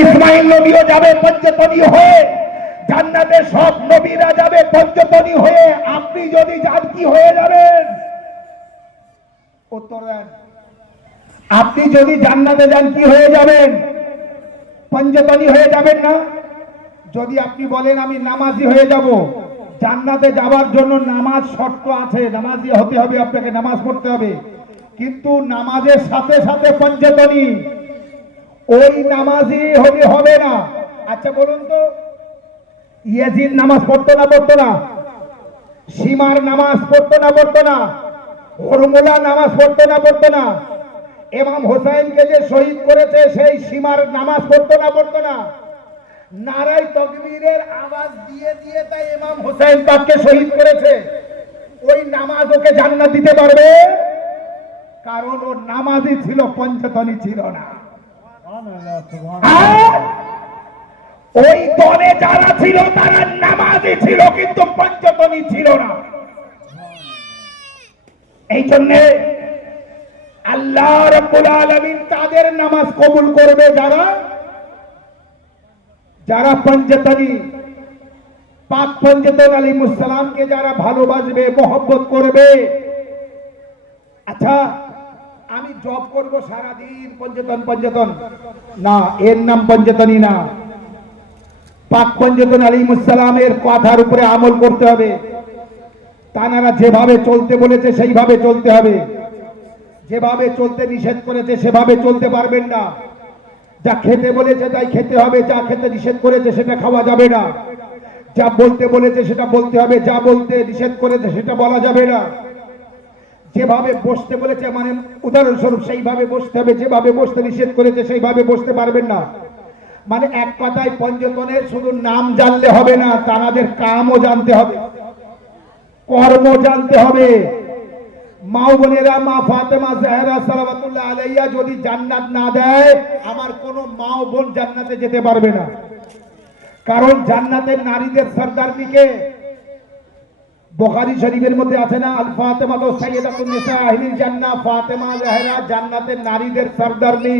ইসমাইল নবীও যাবে পঞ্চতনী হয়ে, জান্নাতে সব নবীরা যাবে পঞ্চতনী হয়ে, আপনি যদি যান কি হয়ে যাবেন? উত্তর দেন। আপনি যদি জান্নাতে যান কি হয়ে যাবেন? পঞ্চতনী হয়ে যাবেন না? যদি আপনি বলেন আমি নামাজি হয়ে যাব, জান্নাতে যাওয়ার জন্য নামাজ শর্ত আছে, নামাজি হতে হবে, আপনাকে নামাজ পড়তে হবে, কিন্তু নামাজের সাথে সাথে পঞ্চতনী, ওই নামাজি হলে হবে না। আচ্ছা বলুন তো, ইয়াজিদ নামাজ পড়তো না পড়তো না? সীমার নামাজ পড়তো না পড়তো না? হরমুলা নামাজ পড়তো না পড়তো না? ইমাম হোসেনকে যে শহীদ করেছে সেই সীমার নামাজ পড়তো না পড়তো না? নারাই তাকবীরের আওয়াজ দিয়ে দিয়ে তাই ইমাম হোসেন তাকে শহীদ করেছে। ওই নামাজ ওকে জান্নাত দিতে পারবে? কারণ ও নামাজি ছিল, পঞ্চতনী ছিল না। ওই দলে যারা ছিল তারা নামাজি ছিল কিন্তু পঞ্চতনী ছিল না। এই জন্য আল্লাহ রাব্বুল আলামিন তাদের নামাজ কবুল করবে যারা যারা পঞ্চতনী, পাক পঞ্চতন আলাইহিস সালামকে যারা ভালোবাসবে, মহব্বত করবে। আচ্ছা আমি জব করব সারাদিন পঞ্চতন পঞ্চতন না, এর নাম পঞ্চতনী না। পাক পঞ্চতন আলাইহিস সালামের কথার উপরে আমল করতে হবে। তানারা যেভাবে চলতে বলেছে সেইভাবে চলতে হবে, যেভাবে চলতে নিষেধ করেছে সেভাবে চলতে পারবেন না। যা খেতে বলেছে তাই খেতে হবে, যা খেতে নিষেধ করেছে সেটা খাওয়া যাবে না। যা বলতে বলেছে সেটা বলতে হবে, যা বলতে নিষেধ করেছে সেটা বলা যাবে না। যেভাবে বসতে বলেছে মানে উদাহরণস্বরূপ সেইভাবে বসতে হবে, যেভাবে বসতে নিষেধ করেছে সেইভাবে বসতে পারবেন না। মানে এক কথায় পঞ্চতনের শুধু নাম জানলে হবে না, তাদের কামও জানতে হবে, কর্ম জানতে হবে। মা বোনেরা, মা ফাতেমা জাহরা সালাওয়াতুল্লাহ আলাইহা যদি জান্নাত না দেয়, আমার কোন মা বোন জান্নাতে যেতে পারবে না। কারণ জান্নাতের নারীদের সরদারনিকে বুখারী শরীফের মধ্যে আছে না, আল ফাতেমা তো সাইয়্যিদাতুন নিসা আহলিল জান্নাহ, ফাতেমা জাহরা জান্নাতের নারীদের সরদারনি।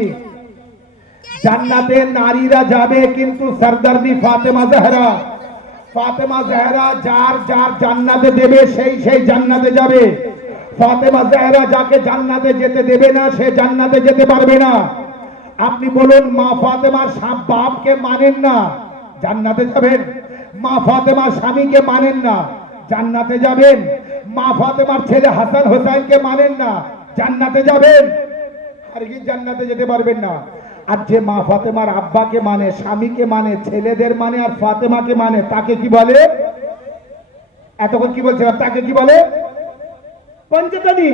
জান্নাতে নারীরা যাবে কিন্তু সরদারনি ফাতেমা জাহরা। ফাতেমা জাহরা যার যার জান্নাতে দেবে সেই সেই জান্নাতে যাবে। ফাতেমা জাহরা যাকে জান্নাতে যেতে দেবে না সে জান্নাতে যেতে পারবে না। আপনি বলুন মা ফাতেমার বাপকে মানেন না, জান্নাতে যাবেন? মা ফাতেমার স্বামীকে মানেন না, জান্নাতে যাবেন? মা ফাতেমার ছেলে হাসান হোসেনকে মানেন না, জান্নাতে যাবেন? আর কি জান্নাতে যেতে পারবেন না। আর যে মা ফাতেমার আব্বাকে মানে, স্বামীকে মানে, ছেলেদের মানে আর ফাতেমাকে মানে, তাকে কি বলে? এতক্ষণ কি বলছিলাম, তাকে কি বলে? পঞ্চতনী।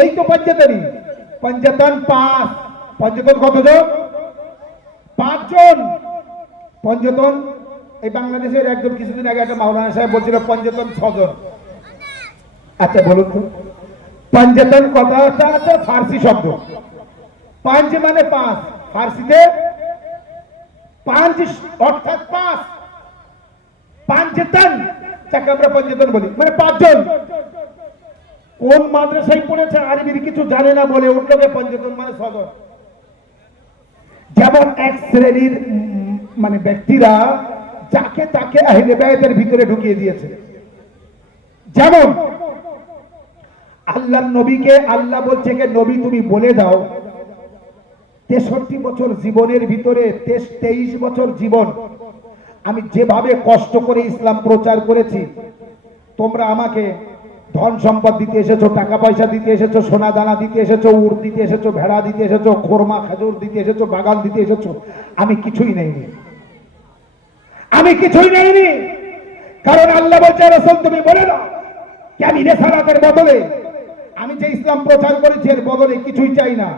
এই তো পঞ্চতনী। পঞ্চতন পাঁচ। পঞ্চতন কতজন? পাঁচজন। পঞ্চতন এই বাংলাদেশের একজন কিছুদিন আগে একটা মাওলানা সাহেব বলছিল পঞ্চতন ছজন। আচ্ছা বলুন তো, পঞ্চতন কথাটা আছে ফার্সি শব্দ, পাঁচ মানে পাঁচ, ফার্সিতে পাঁচ অর্থাৎ পাঁচ। পঞ্চতন যাকে আমরা পঞ্চতন বলি মানে পাঁচজন। কোন মাদ্রাসায় পড়েছে আরবির কিছু জানে না বলে ওটাকে পঞ্চতন মানে ছজন। যেমন এক শ্রেণীর মানে ব্যক্তিরা যাকে তাকে আহলে বায়তের ভিতরে ঢুকিয়ে দিয়েছে। যেমন আল্লাহর নবীকে আল্লাহ বলছে কে নবী তুমি বলে দাও 63 বছর জীবনের ভিতরে 23 বছর জীবন আমি যেভাবে কষ্ট করে ইসলাম প্রচার করেছি, তোমরা আমাকে ধন সম্পদ দিতে এসেছো, টাকা পয়সা দিতে এসেছো, সোনা দানা দিতে এসেছো, উট দিতে এসেছো, ভেড়া দিতে এসেছো, খোরমা খেজুর দিতে এসেছো, বাগান দিতে এসেছো, আমি কিছুই নেইনি, আমি কিছুই নেইনি। কারণ আল্লাহ বলছে রাসূল তুমি বলে দাও যে আমি রিসালাতের বদলে, আমি যে ইসলাম প্রচার করেছি এর বদলে কিছুই চাই না।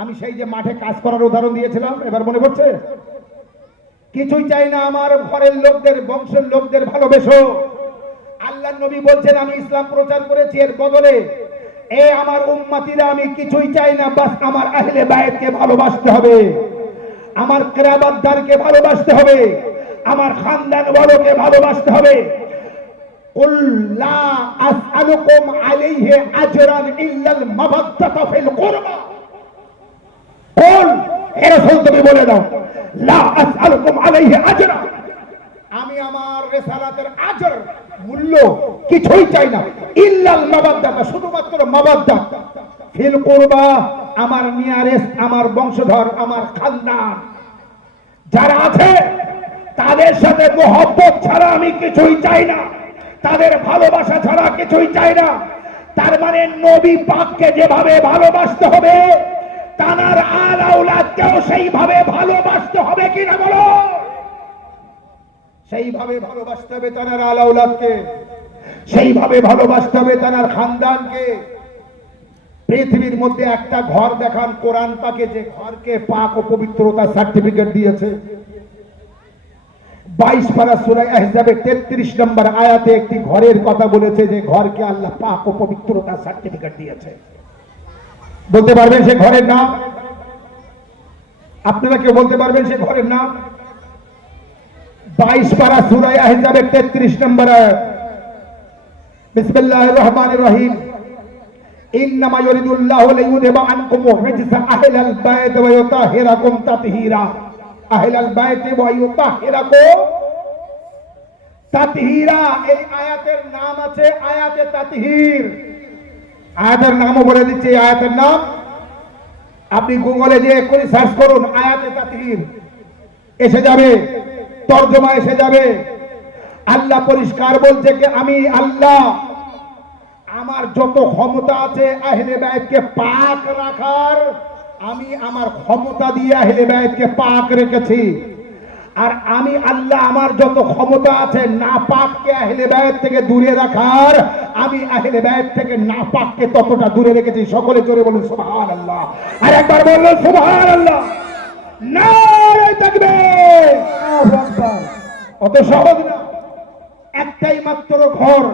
আমি সেই যে মাঠে কাজ করার উদাহরণ দিয়েছিলাম, এবার মনে পড়ছে? কিছুই চাই না, আমার ঘরের লোকদের, বংশের লোকদের ভালোবেসো। আল্লাহর নবী বলছেন আমি ইসলাম প্রচার করেছি এর বদলে এ আমার উম্মতিরা আমি কিছুই চাই না, বাস আমার আহলে বায়তকে ভালোবাসতে হবে, আমার কিরাবাতদারকে ভালোবাসতে হবে, আমার খানদান ওয়ালাকে ভালোবাসতে হবে। কুল লা আসআলুকুম আলাইহি আজরান ইল্লাল মাওয়াদ্দাতা ফিল কুরবা। কুল হে রাসূল তুমি বলে দাও, লা আসআলুকুম আলাইহি আজরা, আমি আমার রিসালাতের আজর মূল্য কিছুই চাই না, ইল্লাল মাওয়াদ্দাতা, শুধুমাত্র মাওয়াদ্দাত ফিল কুরবা, আমার নিয়ারেস্ট, আমার বংশধর, আমার খানদান যারা আছে তাদের সাথে মোহব্বত ছাড়া আমি কিছুই চাই না, তাদের ভালোবাসা ছাড়া কিছুই চাই না। তার মানে নবী পাককে যেভাবে ভালোবাসতে হবে, তানার আল আওলাদকেও সেইভাবে ভালোবাসতে হবে কিনা বলো? সেইভাবে ভালোবাসতে হবে তানার আল আওলাদকে, সেইভাবে ভালোবাসতে হবে তানার খানদানকে। পৃথিবীর মধ্যে একটা ঘর দেখান কোরআন পাকে যে ঘরকে পাক ও পবিত্রতা সার্টিফিকেট দিয়েছে। 22 পারা সূরা আহজাবের 33 নম্বর আয়াতে একটি ঘরের কথা বলেছে যে ঘরকে আল্লাহ পাক ও পবিত্রতা সার্টিফিকেট দিয়েছে। বলতে পারবেন সে ঘরের নাম? আপনারা কেউ বলতে পারবেন সে ঘরের নাম? 22 পারা সূরা আহজাবের 33 নম্বর আয়াত, বিসমিল্লাহির রহমানির রহিম, ইন্নামা ইউরিদুল্লাহু লিইউযহিবা আনকুম রিজসা আহলাল বাইত ওয়া ইউতাহিরাকুম তাতহীরা, আহলাল বাইত ওয়া ইউতাহিরাকুম তাতহীরা। এই আয়াতের নাম আছে আয়াতে তাতহীর। আয়াতের নামও বলে দিচ্ছি, এই আয়াতের নাম আপনি গুগলে যে করে সার্চ করুন আয়াতে তাতহীর, এসে যাবে, তরজমা এসে যাবে। আল্লাহ পরিষ্কার বলছে যে আমি আল্লাহ আমার যত ক্ষমতা আছে আহলে বাইতকে পাক রাখার, আমি আমার ক্ষমতা দিয়ে আহলে বাইতকে পাক রেখেছি। আর আমি আল্লাহ আমার যত ক্ষমতা আছে নাপাককে আহলে বাইত থেকে দূরে রাখার, আমি আহলে বাইত থেকে নাপাককে ততটা দূরে রেখেছি। সকলে জোরে বলুন সুবহানাল্লাহ। আর একবার বলুন সুবহানাল্লাহ। নারে তাকবীর। আল্লাহু আকবার। অত সহজ না। একটাই মাত্র ঘর,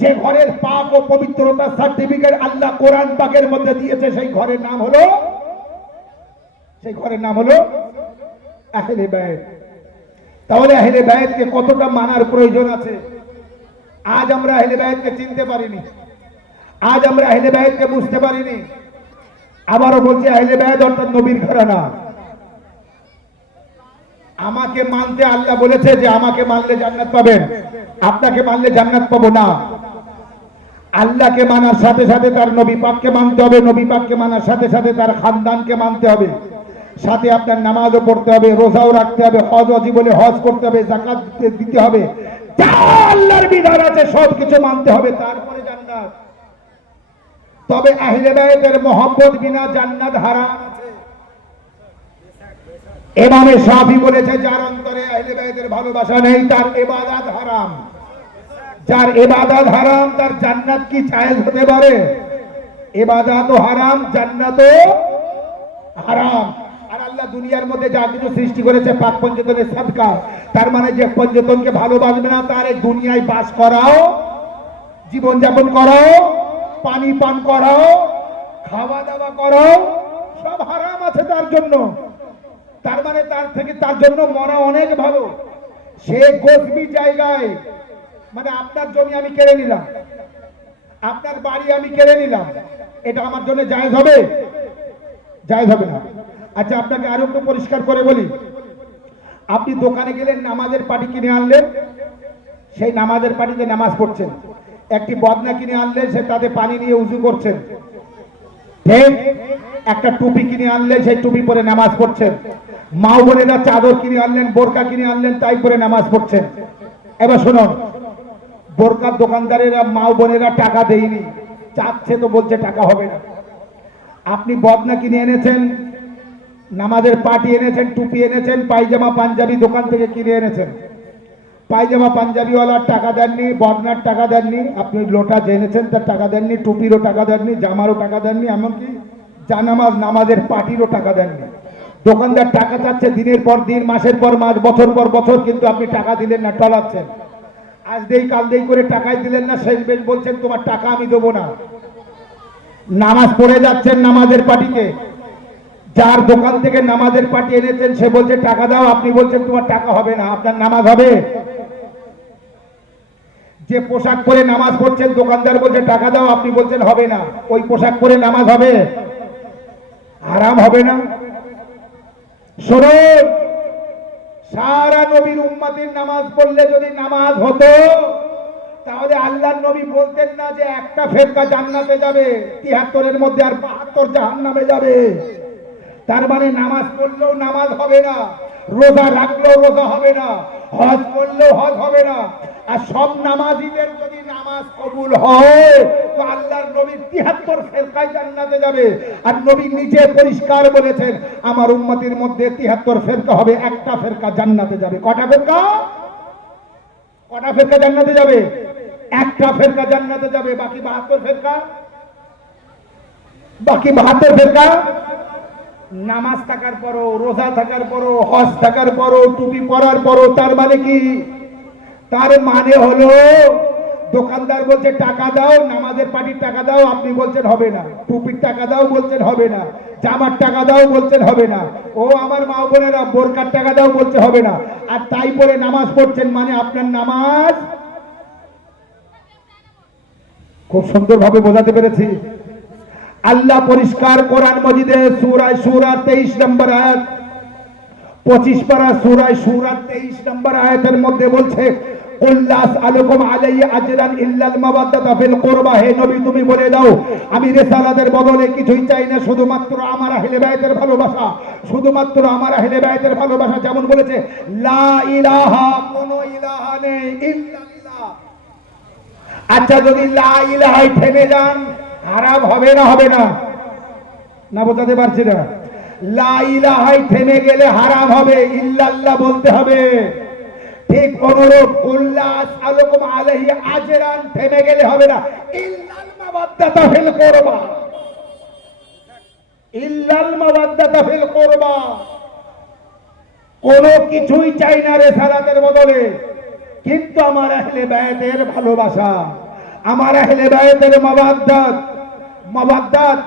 যে ঘরের পাক ও পবিত্রতা সার্টিফিকেট আল্লাহ কোরআন পাকের মধ্যে দিয়েছে, সেই ঘরের নাম হলো আহলে বাইত। তাহলে আহলে বাইতকে কতটা মানার প্রয়োজন আছে? আজ আমরা আহলে বাইতকে চিনতে পারিনি, আজ আমরা আহলে বাইতকে বুঝতে পারিনি। আবারও বলছি, আহলে বাইত অর্থাৎ নবীর ঘরানা। আমাকে মানতে আল্লাহ বলেছে যে আমাকে মানলে জান্নাত পাবেন, আপনাকে মানলে জান্নাত পাবো না। আল্লাহকে মানার সাথে সাথে তার নবী পাককে মানতে হবে, নবী পাককে মানার সাথে সাথে তার খানদানকে মানতে হবে, সাথে আপনার নামাজও পড়তে হবে, রোজাও রাখতে হবে, হজ জীবনে হজ করতে হবে, যাকাত দিতে হবে, যা আল্লাহর বিধান আছে সবকিছু মানতে হবে, তারপরে জান্নাত। তবে আহলে বাইতের মহব্বত বিনা জান্নাত হারাম আছে। ইমামে শাফি বলেছে যার অন্তরে আহলে বাইতের ভালোবাসা নেই তার ইবাদত হারাম। যার ইবাদত হারাম তার জান্নাত কি জায়েজ হতে পারে? ইবাদতও হারাম, জান্নাতও হারাম। আর আল্লাহ দুনিয়ার মধ্যে যা কিছু সৃষ্টি করেছে পাক পঞ্চতনের সাদকা, তার মানে যে পঞ্চতনকে ভালোবাসবে না তার এই দুনিয়ায় বাস করাও, জীবন যাপন করাও, পানি পান করাও, খাওয়া দাওয়া করাও সব হারাম আছে তার জন্য। তার মানে তার জন্য মরা অনেক ভালো। সে গজবি জায়গায়, মানে আপনার জমি আমি কেড়ে নিলাম, আপনার বাড়ি আমি কেড়ে নিলাম, এটা আমার জন্য জায়েজ হবে? জায়েজ হবে না। আচ্ছা আপনাকে আরো একটু পরিষ্কার করে বলি, আপনি দোকানে গেলেন, নামাজের পাটি কিনে আনলেন, সেই নামাজের পাটিতে নামাজ পড়ছেন। একটি বদনা কিনে আনলেন, সে তাতে পানি নিয়ে উযু করছেন। ঠিক একটা টুপি কিনে আনলেন, সেই টুপি পরে নামাজ পড়ছেন। মা বোনেরা চাদর কিনে আনলেন, বোরকা কিনে আনলেন, তাই পরে নামাজ পড়ছেন। এবার শুনুন, বোরকার দোকানদারেরা মা বোনেরা টাকা দেয়নি, চাচ্ছে তো বলছে টাকা হবে না। আপনি বদনা কিনে এনেছেন, নামাজের পাটি এনেছেন, টুপি এনেছেন, পায়জামা পাঞ্জাবি দোকান থেকে কিনে এনেছেন। পায়জামা পাঞ্জাবিওয়ালার টাকা দেননি, বদনার টাকা দেননি, আপনি লোটা জেনেছেন তার টাকা দেননি, টুপিরও টাকা দেননি, জামারও টাকা দেননি, এমনকি জানামাজ নামাজের পাটিরও টাকা দেননি। দোকানদার টাকা চাচ্ছে দিনের পর দিন, মাসের পর মাস, বছর পর বছর, কিন্তু আপনি টাকা দিলেন না, টলাচ্ছেন। আজ দেই কাল দেই করে টাকাই দিলেন না, শেষ বেশ বলছেন তোমার টাকা আমি দেবো না। নামাজ পড়ে যাচ্ছেন নামাজের পাটিকে, যার দোকান থেকে নামাজের পাটি এনেছেন সে বলছে টাকা দাও, আপনি বলছেন তোমার টাকা হবে না, আপনার নামাজ হবে? যে পোশাক পরে নামাজ পড়ছেন, দোকানদার বলছে টাকা দাও, আপনি বলছেন হবে না, ওই পোশাক পরে নামাজ হবে? হারাম হবে না? শুনুন, সারা নবীর উম্মতির নামাজ পড়লে যদি নামাজ হতো, তাহলে আল্লাহর নবী বলতেন না যে একটা ফেরকা জান্নাতে যাবে, ৭৩-এর মধ্যে আর ৭২ জাহান্নামে যাবে। তার মানে নামাজ পড়লেও নামাজ হবে না, রোজা রাখলেও রোজা হবে না, হজ করলেও হজ হবে না। আর সব নামাজীদের যদি নামাজ কবুল হয়, তো আল্লাহর নবী ৭৩ ফেরকায় জান্নাতে যাবে। আর নবী নিজে পরিষ্কার বলেছেন, আমার উম্মতের মধ্যে ৭৩ ফেরকা হবে, একটা ফেরকা জান্নাতে যাবে। কটা ফেরকা? কটা ফেরকা জান্নাতে যাবে? একটা ফেরকা জান্নাতে যাবে। বাকি ৭২ ফেরকা, বাকি ৭২ ফেরকা নামাজ থাকার পরও, রোজা থাকার পরও, হজ থাকার পরও, টুপি পরার পরও। তার মানে কি? তার মানে হলো দোকানদার বলছে টাকা দাও, নামাজের পাটির টাকা দাও, আপনি বলছেন হবে না। টুপির টাকা দাও, বলছেন হবে না। জামার টাকা দাও, বলছেন হবে না। ও আমার মা বোনেরা, বোরকার টাকা দাও, বলছে হবে না। আর তাই বলে নামাজ পড়ছেন, মানে আপনার নামাজ। খুব সুন্দরভাবে বোঝাতে পেরেছি? আল্লাহ পরিষ্কার কোরআন মজিদে সূরা শূরা 23 নম্বর আয়াত, 25 পারা সূরা শূরা 23 নম্বর আয়াতের মধ্যে বলছে, কুল্লাস আলাইকুম আলাইহি আজরান ইল্লাল মাওয়াদ্দাতা ফিল কুরবা। হে নবী, তুমি বলে দাও, আমি রিসালাতের বদলে কিছুই চাই না, শুধুমাত্র আমার আহলে বাইতের ভালোবাসা, শুধুমাত্র আমার আহলে বাইতের ভালোবাসা। যেমন বলেছে, লা ইলাহা, কোন ইলাহা নেই, ইল্লাল্লাহ। আচ্ছা, যদি লা ইলাহায় থেমে যান, হারাম হবে না হবে না? না বোঝাতে পারছি না? লা ইলাহায় থেমে গেলে হারাম হবে, ইল্লাল্লাহ বলতে হবে। ঠিক অনুরূপ কুল্লাস আলাইকুম আলাইহি আজরান থেমে গেলে হবে না, ইল্লাল মাওয়াদ্দাতা ফিল কুরবা, ইল্লাল মাওয়াদ্দাতা ফিল কুরবা। কোনো কিছুই চাই না রিসালাতের বদলে, কিন্তু আমার আহলে বাইতের ভালোবাসা, আমার আহলে বাইতের মাওয়াদ্দাত। মাওয়াদ্দাত,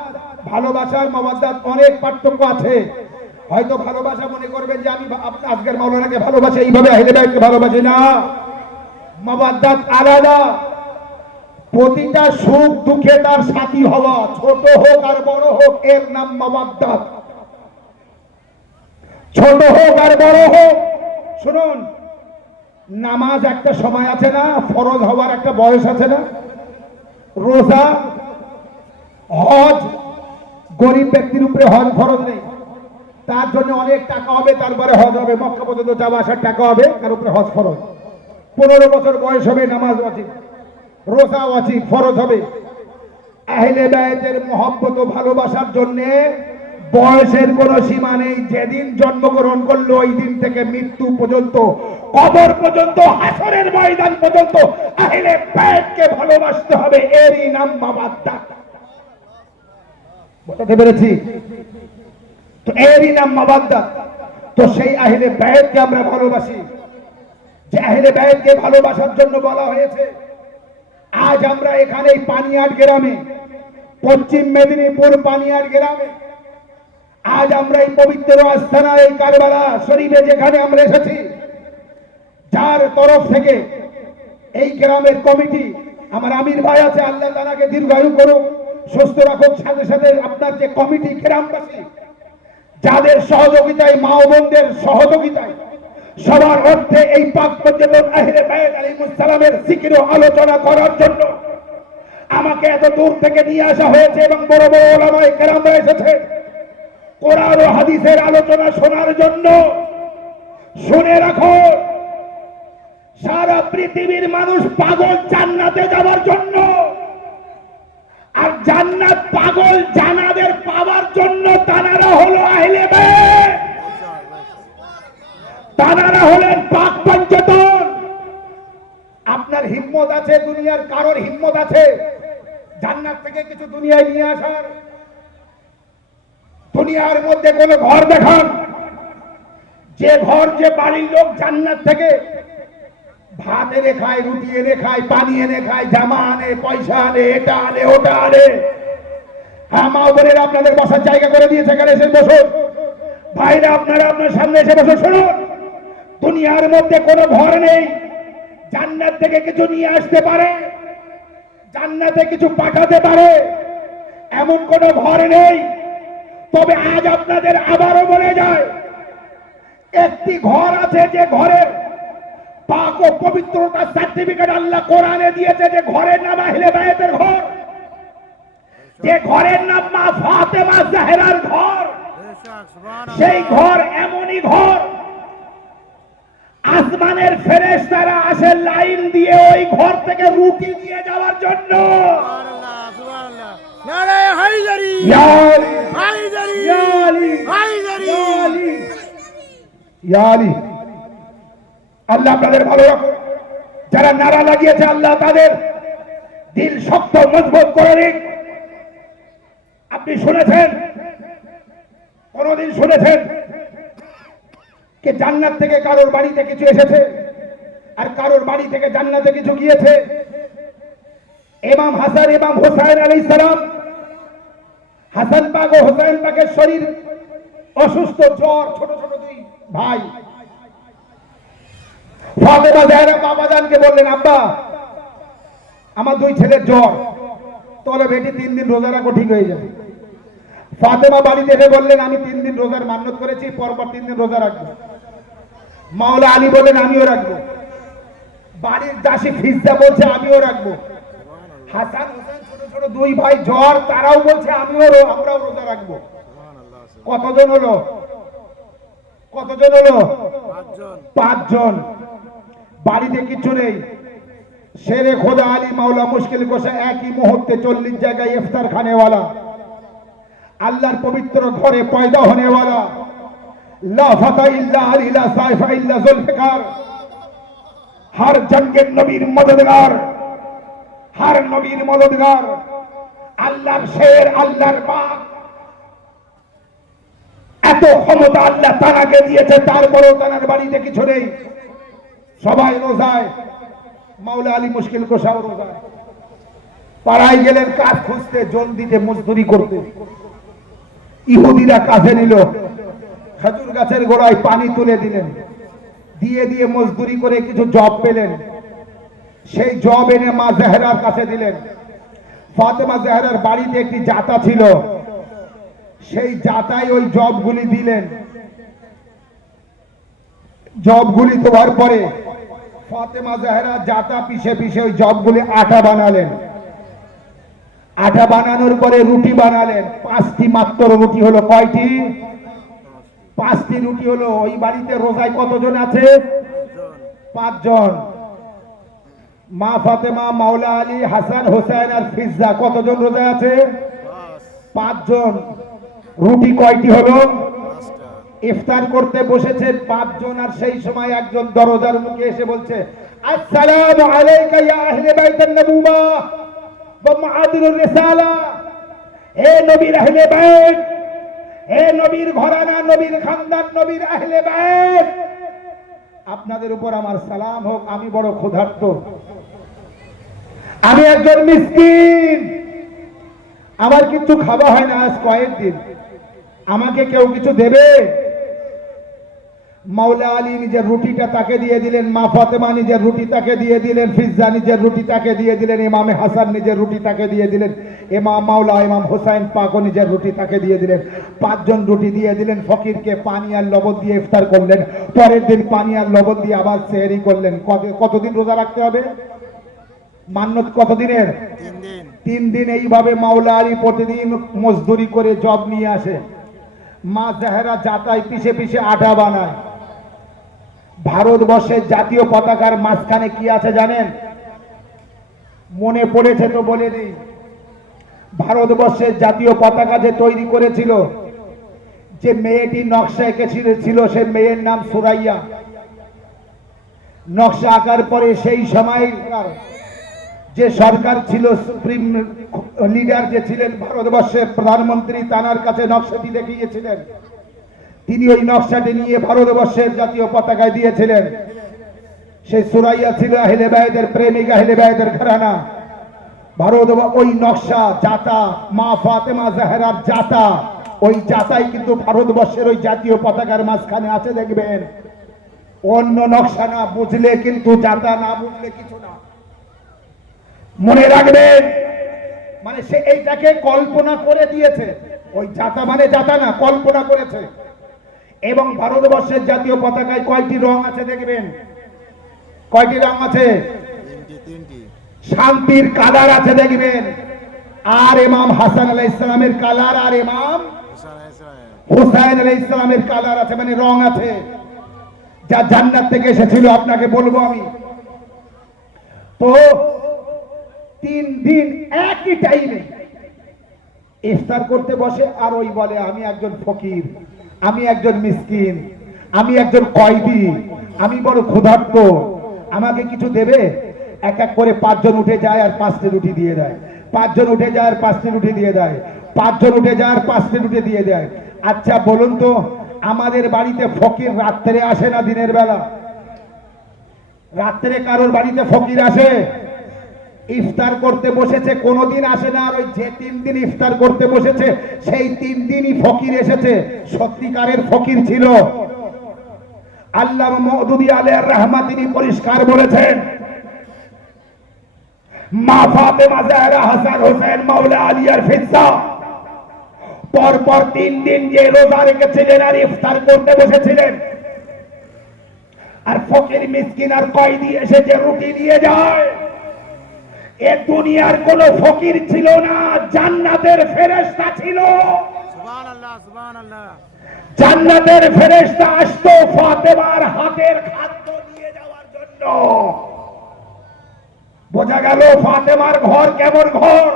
ভালোবাসার মাওয়াদ্দাত অনেক পার্থক্য আছে। হয়তো ভালোবাসা মনে করবেন যে আমি আজকের মাওলানাকে ভালোবাসি, এইভাবে আহলে বাইতকে ভালোবাসি না। মাওয়াদ্দাত আলাদা। প্রতিটা সুখ দুঃখে তার সাথী হওয়া, ছোট হোক আর বড় হোক, এর নাম মাওয়াদ্দাত। ছোট হোক আর বড় হোক। শুনুন, নামাজ একটা সময় আছে না, ফরজ হওয়ার একটা বয়স আছে না? রোজা, হজ, গরিব ব্যক্তির উপরে হজ ফরজ নেই, তার জন্য অনেক টাকা হবে, তারপরে হজ হবে, মক্কা পর্যন্ত যাওয়া আসার টাকা হবে, তার উপরে হজ ফরজ। 15 বছর বয়স হবে, নামাজ ওয়াজিব, রোজা ওয়াজিব, ফরজ হবে। আহলে বাইতের মহব্বত ও ভালোবাসার জন্য বয়সের কোনো সীমা নেই। যেদিন জন্মগ্রহণ করলো ওই দিন থেকে মৃত্যু পর্যন্ত, কবর পর্যন্ত, হাসরের ময়দান পর্যন্ত আহলে বাইতকে ভালোবাসতে হবে। এরই নাম মাওয়াদ্দাত। বুঝতে পেরেছি? তো এরই নাম মাওয়াদ্দাত। তো সেই আহলে বাইতকে আমরা ভালোবাসি, যে আহলে বাইতকে ভালোবাসার জন্য বলা হয়েছে। আজ আমরা এখানে পানিয়াট গ্রামে, পশ্চিম মেদিনীপুর পানিয়াট গ্রামে, আজ আমরা এই পবিত্র আস্থানা, এই কারবালা শরীফে যেখানে আমরা এসেছি, যার তরফ থেকে এই গ্রামের কমিটি, আমার আমির ভাই আছে, আল্লাহ তাআলাকে দীর্ঘায়ু করুক, সুস্থ রাখুক, সাথে সাথে আপনার যে কমিটি, গ্রামবাসী, যাদের সহযোগিতায়, মা ও বোনদের সহযোগিতায়, সবার অর্থে এই পাক পর্যটন আহলে বাইত আলাইহিস সালামের জিকির ও আলোচনা করার জন্য আমাকে এত দূর থেকে নিয়ে আসা হয়েছে, এবং বড় বড় ওলামায়ে কেরামরা এসেছে কোরআন ও হাদিসের আলোচনা শোনার জন্য। শুনে রাখো, সারা পৃথিবীর মানুষ পাগল জান্নাতে যাওয়ার জন্য, আর জান্নাত পাগল জানাদের পাওয়ার জন্য। তানারা হলো আহলে বাইত, তানারা হলেন পাক পঞ্চতন। আপনার হিম্মত আছে, দুনিয়ার কারোর হিম্মত আছে জান্নাত থেকে কিছু দুনিয়ায় নিয়ে আসার? দুনিয়ার মধ্যে কোন ঘর দেখান, যে ঘর, যে বাড়ির লোক জান্নাত থেকে ভাত এনে খায়, রুটি এনে খায়, পানি এনে খায়, জামা আনে, পয়সা আনে, এটা আনে, ওটা আনে। হ্যাঁ, মা বোনেরা, আপনাদের বসার জায়গা করে দিয়েছে, এখানে এসে বসুন। ভাইরা, আপনারা আপনার সামনে এসে বসে শুনুন। দুনিয়ার মধ্যে কোনো ঘর নেই জান্নাত থেকে কিছু নিয়ে আসতে পারে, জান্নাতে কিছু পাঠাতে পারে, এমন কোনো ঘর নেই। তবে আজ আপনাদের আবারও বলে যায়, একটি ঘর আছে যে ঘরের পাক ও পবিত্রতার সার্টিফিকেট আল্লাহ কোরআনে দিয়েছে, যে ঘরের নাম আহলে বায়তের ঘর, যে ঘরের নাম মা ফাতেমা জাহরার ঘর। সেই ঘর এমনই ঘর, আসমানের ফেরেশতারা আসে লাইন দিয়ে ওই ঘর থেকে রুটি নিয়ে যাওয়ার জন্য। আল্লাহ আপনাদের ভালো রাখুন। যারা নারা লাগিয়েছে আল্লাহ তাদের দিল শক্ত মজবুত করে দিক। আপনি শুনেছেন, কোনদিন শুনেছেন কে জান্নাত থেকে কারোর বাড়িতে কিছু এসেছে আর কারোর বাড়ি থেকে জান্নাতে কিছু গিয়েছে? ইমাম হাসান ইমাম হুসাইন আলাইহিস সালাম, হাসান পাক ও হুসাইন পাকের শরীর অসুস্থ, জ্বর, ছোট ছোট দুই ভাই। ফাতেমা জাহরা বাবাজানকে বললেন, আব্বা আমার দুই ছেলের জ্বর, তোলে বেটি 3 দিন রোজা রাখো, ঠিক হয়ে যাবে। ফাতেমা বাড়িতে এসে বললেন, আমি 3 দিন রোজার মান্যত করেছি, পরপর 3 দিন রোজা রাখবো। মাওলা আলী বলেন, আমিও রাখবো। বাড়ির দাসী ফিজা বলছে, আমিও রাখবো। হাসান হোসেন ছোট ছোট দুই ভাই জ্বর, তারাও বলছে আমরাও রোজা রাখবো। কতজন হলো? কতজন হলো? 5 জন। বাড়িতে কিছু নেই। শেরে খোদা আলী মাওলা মুশকিল কোশা একই মুহূর্তে 40 জায়গায় ইফতার খানেওয়ালা, আল্লাহর পবিত্র ঘরে পয়দা হোনেওয়ালা, লা ফাতা ইল্লা আলী লা সাইফা ইল্লা জুলফিকার, हर जंगेर नबीर मददगार, हर नबीर मददगार, আল্লাহর শের, আল্লাহর বাপ, এত ক্ষমতা আল্লাহ তানাকে দিয়েছে, তারপরেও তানার বাড়িতে কিছু নেই, সবাই রোজায়। মাওলা আলী মুশকিল কোশাও রোজায়। পাড়ায় গেলেন কাজ খুঁজতে, জলদিতে মজদুরি করতে। ইহুদিরা কাজে নিল, খেজুর গাছের গোড়ায় পানি তুলে দিলেন, দিয়ে দিয়ে মজদুরি করে কিছু জব পেলেন। সেই জব এনে মা জাহরার কাছে দিলেন। ফাতেমা জাহরার বাড়িতে একটি জাতা ছিল, সেই জাতায় ওই জবগুলি দিলেন। জবগুলি দেওয়ার পরে ফাতেমা জাহরা জাতা পিষে পিষে ওই জবগুলি আটা বানালেন। আটা বানানোর পরে রুটি বানালেন। 5টি মাত্র রুটি হলো। কয়টি? 5টি রুটি হলো। ওই বাড়িতে রোজায় কতজন আছে? 5 জন। মা ফাতেমা, মাওলা আলী, হাসান হোসেন আর ফিজা কতজন রোজায় আছে? 5 জন। রুটি কয়টি হলো? ইফতার করতে বসেছেন 5 জন, আর সেই সময় একজন দরজার মুখে এসে বলছে, আসসালামু আলাইকা ইয়া আহলে বাইতুন নবুওয়া ওয়া মাআদিনুর রিসালা। হে নবীর আহলে বাইত, হে নবীর ঘরানা, নবীর খানদান, নবীর আহলে বাইত, আপনাদের উপর আমার সালাম হোক। আমি বড় ক্ষুধার্ত, আমি একজন মিসকিন, আমার কিছু খাওয়া হয় না আজ কয়েকদিন, আমাকে কেউ কিছু দেবে? মাওলা আলী নিজের রুটিটা তাকে দিয়ে দিলেন, মা ফাতেমা নিজের রুটি তাকে দিয়ে দিলেন, ফিজা নিজের রুটি তাকে দিয়ে দিলেন, ইমামে হাসান নিজের রুটি তাকে দিয়ে দিলেন, ইমাম মাওলা ইমাম হোসেন পাকও নিজের রুটি তাকে দিয়ে দিলেন। 5 জন রুটি দিয়ে দিলেন। ফকিরকে পানি আর লবণ দিয়ে ইফতার করলেন। পরের দিন পানি আর লবণ দিয়ে আবার সেহরি করলেন। কতদিন রোজা রাখতে হবে? মান্যত কতদিনের? 3 দিন। এইভাবে মাওলা আলী প্রতিদিন মজদুরি করে জব নিয়ে আসে। মা জাহরা জাতায় পিষে পিষে আটা বানায়। ভারতবর্ষের জাতীয় পতাকার মাঝখানে কি আছে জানেন? মনে পড়েছে তো বলে দিই। ভারতবর্ষের জাতীয় পতাকা যে তৈরি করেছিল, যে মেয়েটি নকশা এঁকেছিল, সে মেয়ের নাম সুরাইয়া। নকশা আঁকার পরে সেই সময় যে সরকার ছিল, সুপ্রিম লিডার যে ছিলেন ভারতবর্ষের প্রধানমন্ত্রী, তানার কাছে নকশাটি দেখিয়েছিলেন। তিনি ওই নকশাটি নিয়ে ভারতবর্ষের জাতীয় পতাকায় দিয়েছিলেন। সেই সুরাইয়া ছিল আহলে বায়তের প্রেমিক, আহলে বায়তের ঘরানা। ভারত ওই নকশা জাতা, মা ফাতেমা জাহরার জাতা, ওই জাতাই কিন্তু ভারতবর্ষের ওই জাতীয় পতাকার মাঝখানে আছে, দেখবেন। অন্য নকশা না বুঝলে কিন্তু জাতা, না বুঝলে কিছু না। মনে রাখবেন, মানে সে এইটাকে কল্পনা করে দিয়েছে। ওই জাতা মানে জাতা না, কল্পনা করেছে। এবং ভারতবর্ষের জাতীয় পতাকায় কয়টি রং আছে দেখবেন? কয়টি রং আছে? তিনটি। শান্তির কালার আছে দেখবেন। আর ইমাম হাসান আলাইহিস সালামের কালার আর ইমাম হুসাইন আলাইহিস সালামের কালার আছে, মানে রং আছে, যা জান্নাত থেকে এসেছিল। আপনাকে বলবো আমি, তো 3 দিন একই টাইমে ইফতার করতে বসে আর ওই বলে আমি একজন ফকির, আমি একজন মিসকিন, আমি একজন কয়েদি, আমি বড় ক্ষুধার্ত, আমাকে কিছু দেবে? এক এক করে 5 জন উঠে যায় আর 5টি রুটি দিয়ে দেয়, 5 জন উঠে যায় আর 5টি রুটি দিয়ে দেয়, 5 জন উঠে যায় আর 5টি রুটি দিয়ে দেয়। আচ্ছা বলুন তো, আমাদের বাড়িতে ফকির রাত্রে আসে না দিনের বেলা? রাত্রে কারোর বাড়িতে ফকির আসে? ইফতার করতে বসেছে, কোনোদিন আসে না। আর ওই যে 3 দিন ইফতার করতে বসেছে সেই 3 দিনই ফকির এসেছে, সত্যিকারের ফকির ছিল। আল্লামা মওদুদী আলাইহির রাহমাত তিনি পরিষ্কার বলেছেন, মা ফাতেমা জাহরা হাসান হোসেন মাওলা আলিয়ার ফিজ্জা পরপর 3 দিন যে রোজা রেখেছিলেন আর ইফতার করতে বসেছিলেন, আর ফকির মিসকিন আর কয়েদি এসে যে রুটি দিয়ে যায়, এ দুনিয়ার কোন ফকির ছিল না, জান্নাতের ফেরেশতা ছিল। সুবহানাল্লাহ, সুবহানাল্লাহ। জান্নাতের ফেরেশতা আসতো ফাতেমার হাতের খাদ্য নিয়ে যাওয়ার জন্য। বোঝা গেল ফাতেমার ঘর কেমন ঘর।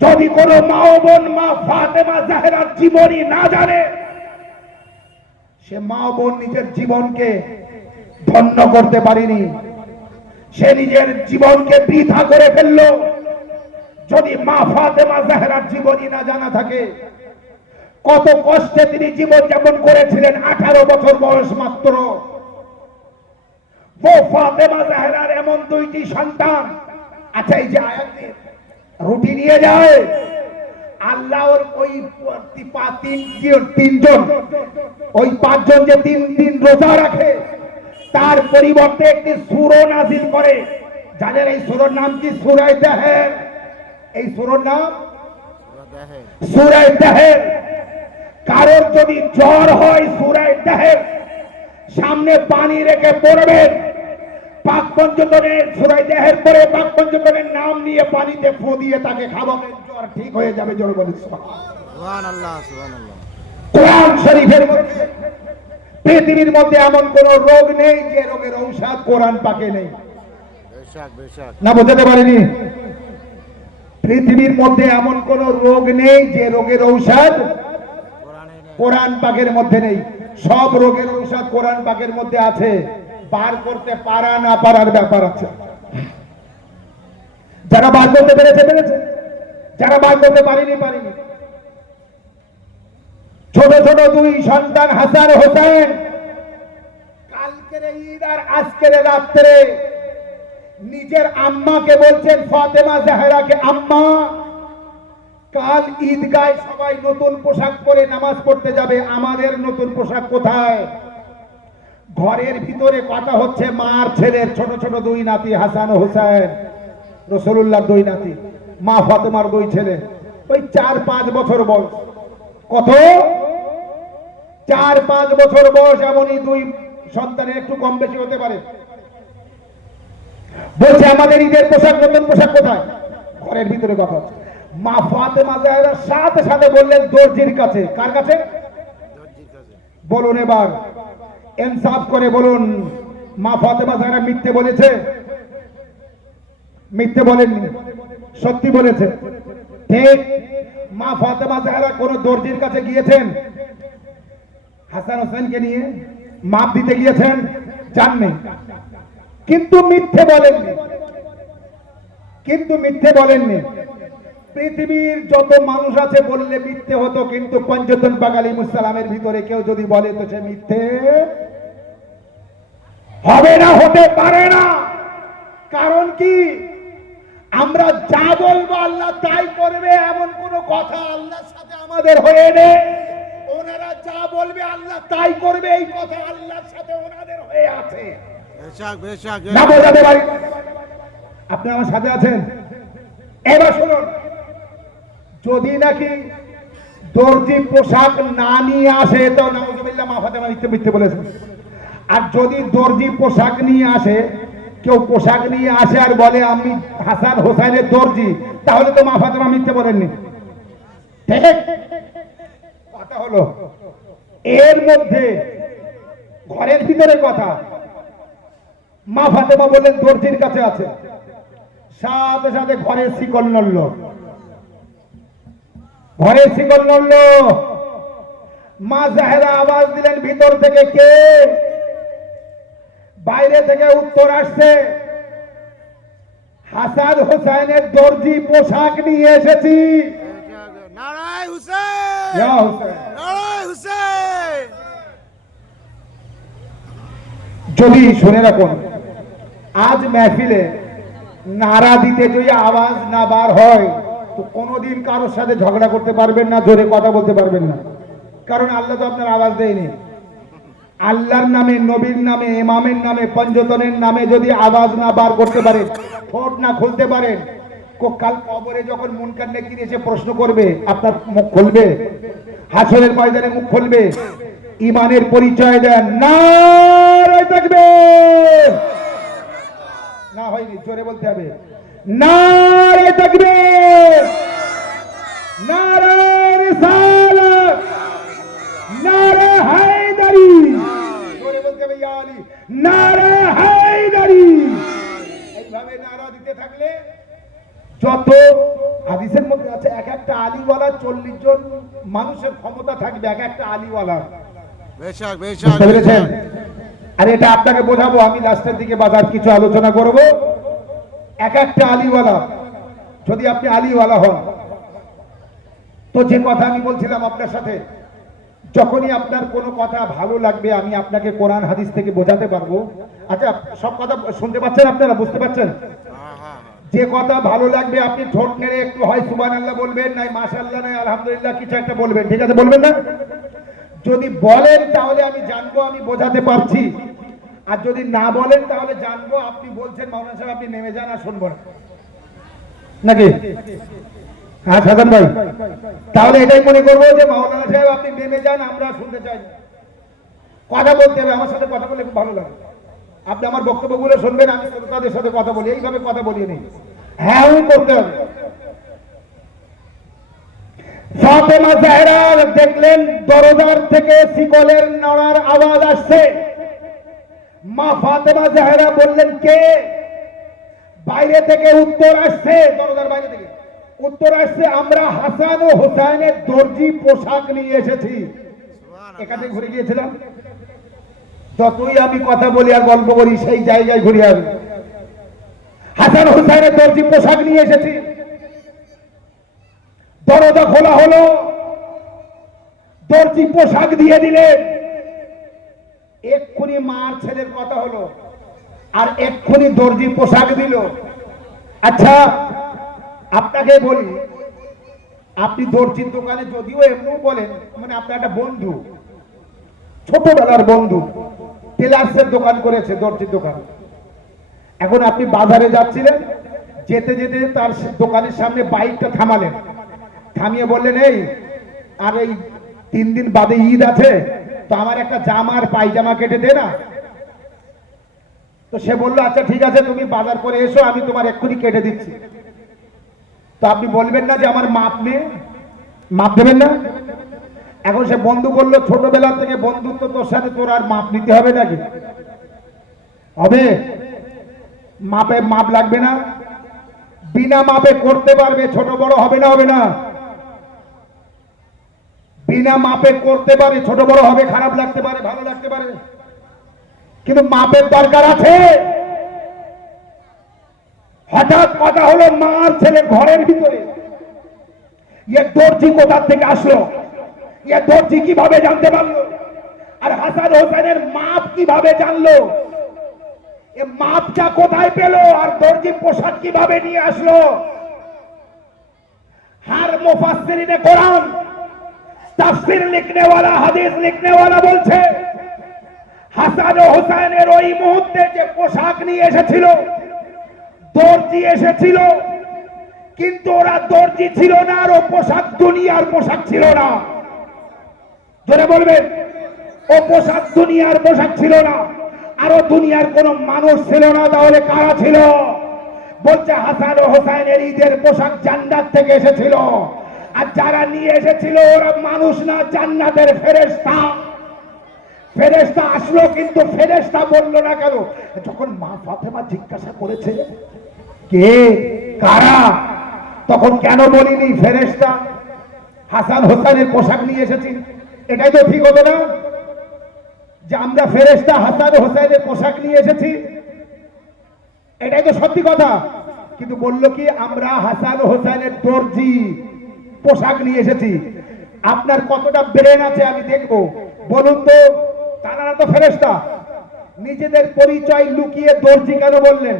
যদি কোন মা ও বোন মা ফাতেমা জাহরার জীবনী না জানে, সে মা ও বোন নিজের জীবনকে ধন্য করতে পারেনি, সে নিজের জীবনকে বৃথা করে ফেললো। যদি মা ফাতেমা জাহরার জীবনী না জানা থাকে, কত কষ্টে তিনি জীবন যাপন করেছিলেন, 18 বছর বয়স মাত্র। ও ফাতেমা জাহরার এমন 2টি সন্তান। আচ্ছা এই যে আয়াতে রুটি নিয়ে যায়, আল্লাহর ওই 3জন, ওই 5 জন যে 3 দিন রোজা রাখে, তার পরিবর্তে একটি সূরা নাযিল করে। যাদের এই সূরার নাম কি? সূরা দাহর। এই সূরার নাম সূরা দাহর। কারোর যদি জ্বর হয় সূরা দাহর সামনে পানি রেখে পড়বেন, পাক পঞ্চতনের সূরা দাহর পড়ে পাক পঞ্চতনের নাম নিয়ে পানিতে ফু দিয়ে তাকে খাওয়াবেন, জ্বর ঠিক হয়ে যাবে। জোরে বলুন সুবহানাল্লাহ, সুবহানাল্লাহ। কোরআন শরীফের মধ্যে, পৃথিবীর মধ্যে এমন কোন রোগ নেই যে রোগের ঔষধ কোরআন পাকে নেই। না বোঝাতে পারিনি? পৃথিবীর মধ্যে এমন কোন রোগ নেই যে রোগের ঔষধ কোরআন পাকের মধ্যে নেই। সব রোগের ঔষধ কোরআন পাকের মধ্যে আছে, বার করতে পারা না পারার ব্যাপার আছে। যারা বার করতে পেরেছে পেরেছে, যারা বার করতে পারেনি পারেনি। ছোট ছোট 2 সন্তান হাসান হোসেন কালকের ঈদ আর আজকের রাত্রে নিজের আম্মাকে বলছেন, ফাতেমা জাহরাকে, আম্মা কাল ঈদগায় সবাই নতুন পোশাক পরে নামাজ পড়তে যাবে, আমাদের নতুন পোশাক কোথায়? ঘরের ভিতরে কথা হচ্ছে মার ছেলের, ছোট ছোট 2 নাতি হাসান ও হুসাইন, রাসূলুল্লাহর 2 নাতি, মা ফাতেমার 2 ছেলে, ওই 4-5 বছর বয়স। কত? 4-5 বছর বয়স। এমনই 2 সন্তানের, একটু কম বেশি হতে পারে। বলছে আমাদের ঈদের পোশাক, নতুন পোশাক কোথায়? ঘরের ভিতরে কথা হচ্ছে। মা ফাতেমা জাহরা সাথে সাথে বললেন দর্জির কাছে। কার কাছে? বলুন এবার, ইনসাফ করে বলুন, মা ফাতেমা জাহরা মিথ্যে বলেছে? মিথ্যে বলেননি, সত্যি বলেছে। ঠিক। মা ফাতেমা জাহরা কোন দর্জির কাছে গিয়েছেন হাসান হোসেনকে নিয়ে মাপ দিতে গিয়েছেন? জাননি, কিন্তু মিথ্যে বলেননি, কিন্তু মিথ্যে বলেননি। পৃথিবীর যত মানুষ আছে বললে মিথ্যে হতো, কিন্তু পঞ্চতন বাগালী মুসলামের ভিতরে কেউ যদি বলে তো সে মিথ্যে হবে না, হতে পারে না। কারণ কি? আমরা যা বলবো আল্লাহ তাই করবে, এমন কোন কথা আল্লাহর সাথে আমাদের হয়ে নেই। ওনারা যা বলবে আল্লাহ তাই করবে, এই কথা আল্লাহর সাথে ওনাদের হয়ে আছে। না বোঝাতে পারি? আপনি আমার সাথে আছেন? এবার শুনুন, যদি নাকি দর্জি পোশাক না নিয়ে আসে তো নাউজুবিল্লাহ মা ফাতেমা মিথ্যে মিথ্যে বলেছে। আর যদি দর্জি পোশাক নিয়ে আসে, কেউ পোশাক নিয়ে আসে আর বলে আমি হাসান হোসেনের দর্জি, তাহলে তো মা ফাতেমা মিথ্যে বলেননি। ঠিক কথা হলো। এর মধ্যে ঘরের ভিতরের কথা, মা ফাতেমা বললেন দর্জির কাছে আছে, সাথে সাথে ঘরের শিকল নড়ল, ঘরের শিকল নড়ল। মা জাহেরা আওয়াজ দিলেন ভিতর থেকে, কে? বাইরে থেকে উত্তর আসছে, হাসান হোসেনের দর্জি পোশাক নিয়ে এসেছি। নারায় হুসেন, ইয়া হোসেন। নারায় হুসেন। যদি শুনে রাখুন, আজ মেহফিলে নারা দিতে যদি আওয়াজ না বার হয় তো কোনোদিন কারোর সাথে ঝগড়া করতে পারবেন না, জোরে কথা বলতে পারবেন না। কারণ আল্লাহ তো আপনার আওয়াজ দেয়নি। আল্লাহর নামে, নবীর নামে, ইমামের নামে, পঞ্চতনের নামে যদি আওয়াজ না বার করতে পারেন, ঠোঁট না খুলতে পারেন, কাল কবরে যখন মুনকার নেকির এসে প্রশ্ন করবে, আপনার মুখ খুলবে? হাসরের ময়দানে মুখ খুলবে? ইমানের পরিচয় দেন, নারে তাকবীর। না হয়নি, জোরে বলতে হবে, নারে তাকবীর, নারে রিসালাত, নারে হায়দারি। জোরে বলতে হবে ইয়া আলী, নারে হায়দারি। এইভাবে নারা দিতে থাকলে যত হাদিসের মধ্যে আছে, এক একটা আলীওয়ালা 40 জন মানুষের ক্ষমতা থাকবে, এক একটা আলীওয়ালা। বেশক বেশক। বুঝতে পেরেছেন? আর এটা আপনাকে বোঝাবো, আমি লাস্টের দিকে বাজার কিছু আলোচনা করব। এক একটা আলীওয়ালা, যদি আপনি আলীওয়ালা হন তো যে কথা আমি বলছিলাম আপনার সাথে, যখনই আপনার কোনো কথা ভালো লাগবে আমি আপনাকে কোরআন হাদিস থেকে বোঝাতে পারবো। আচ্ছা, সব কথা শুনতে পাচ্ছেন আপনারা, বুঝতে পাচ্ছেন? যে কথা ভালো লাগবে আপনি ঠোঁট নেড়ে একটু হয় সুবহানাল্লাহ বলবেন, নাই মাশাআল্লাহ, নাই আলহামদুলিল্লাহ, কিছু একটা বলবেন, ঠিক আছে? বলবেন না? যদি বলেন তাহলে আমি জানবো আমি বোঝাতে পারছি, আর যদি না বলেন তাহলে জানবো আপনি বলছেন মাওলানা সাহেব আপনি নেমে যান, আর শুনবো না, নাকি? হ্যাঁ সাজান ভাই, তাহলে এটাই মনে করবো যে মাওলানা সাহেব আপনি নেমে যান, আমরা শুনতে চাই। কথা বলতে হবে, আমার সাথে কথা বলে খুব ভালো লাগে। আপনি আমার বক্তব্যগুলো শুনবেন, আমি তাদের সাথে কথা বলি, এইভাবে কথা বলিয়ে নেই, হ্যাঁ করতে হবে। ফাতেমা জাহরা দেখলেন দরজার থেকে শিকলের নড়ার আওয়াজ আসছে। মা ফাতেমা জাহরা বললেন, কে? বাইরে থেকে উত্তর আসছে, দরজার বাইরে থেকে উত্তর আসছে, আমরা হাসান ও হোসেনের দর্জি পোশাক নিয়ে এসেছি। এখানে ঘুরে গিয়েছিলাম, যতই আমি কথা বলি আর গল্প করি সেই জায়গায় ঘুরে আসি। হাসান হোসেনের দর্জি পোশাক নিয়ে এসেছি। দরজা খোলা হলো, দর্জি পোশাক দিয়ে দিলেন। এক্ষুনি মার ছেলের কথা হলো, আর এক্ষুনি দর্জি পোশাক দিল। আচ্ছা আপনাকে বলি, আপনি দর্জির দোকানে যদিও এমনিও বলেন, মানে আপনার একটা বন্ধু, ছোটবেলার বন্ধু, টেলার্সের দোকান করেছে, দর্জির দোকান। এখন আপনি বাজারে যাচ্ছিলেন, যেতে যেতে তার দোকানের সামনে বাইকটা থামালেন, থামিয়ে বললেন, এই আর এই 3 দিন বাদে ঈদ আছে, তো আমার একটা জামার পায়জামা কেটে দে না। তো সে বললো, আচ্ছা ঠিক আছে, তুমি বাজার করে এসো, আমি তোমার এক্ষুনি কেটে দিচ্ছি। তো আপনি বলবেন না যে আমার মাপ নেই, মাপ দেবেন না? এখন সে বন্ধু বললো, ছোটবেলা থেকে বন্ধুত্ব, তোর সাথে তোর আর মাপ নিতে হবে নাকি? হবে? মাপে মাপ লাগবে না, বিনা মাপে করতে পারবে, ছোট বড় হবে না? হবে না? বিনা মাপে করতে পারে, ছোট বড় হবে, খারাপ লাগতে পারে, ভালো লাগতে পারে, কিন্তু মাপের দরকার আছে। হঠাৎ কথা হলো মার ছেলে ঘরের ভিতরে, এ দর্জি কোথা থেকে আসলো, এ দর্জি কিভাবে জানতে পারলো, আর হাসান হোসেনের মাপ কিভাবে জানলো, এ মাপটা কোথায় পেলো, আর দর্জি পোশাক কিভাবে নিয়ে আসলো? हर मुफस्सिरीन कुरान তাফসীর লিখনে वाला হাদিস লিখনে वाला বলছে হাসান ও হুসাইনের ওই মুহূর্তে যে পোশাক নিয়ে এসেছিল, দর্জি এসেছিল, কিন্তু ওরা দর্জি ছিল না, আর ও পোশাক দুনিয়ার পোশাক ছিল না। জোরে বলবেন, ও পোশাক দুনিয়ার পোশাক ছিল না, আর ও দুনিয়ার কোন মানুষ ছিল না। তাহলে কারা ছিল? বলছে হাসান ও হোসাইনের ঈদের পোশাক জান্নাত থেকে এসেছিল, আর যারা নিয়ে এসেছিল ওরা মানুষ না, জান্নাতের ফেরেশতা। ফেরেশতা আসলো, কিন্তু ফেরেশতা বললো না কেন? যখন মা ফাতেমা জিজ্ঞাসা করেছে কে কারা, তখন কেন বলিনি ফেরেশতা? হাসান হোসেনের পোশাক নিয়ে এসেছি, এটাই তো ঠিক হতো না যে আমরা ফেরেশতা হাসান হোসেনের পোশাক নিয়ে এসেছি, এটাই তো সত্যি কথা। কিন্তু বললো কি আমরা হাসান হোসেনের দর্জি পোশাক নিয়ে এসেছি। আপনার কতটা ব্রেন আছে আমি দেখবো, বলুন তো। তারা তো ফেরেশতা, নিজেদের পরিচয় লুকিয়ে দর্জি কেন বললেন?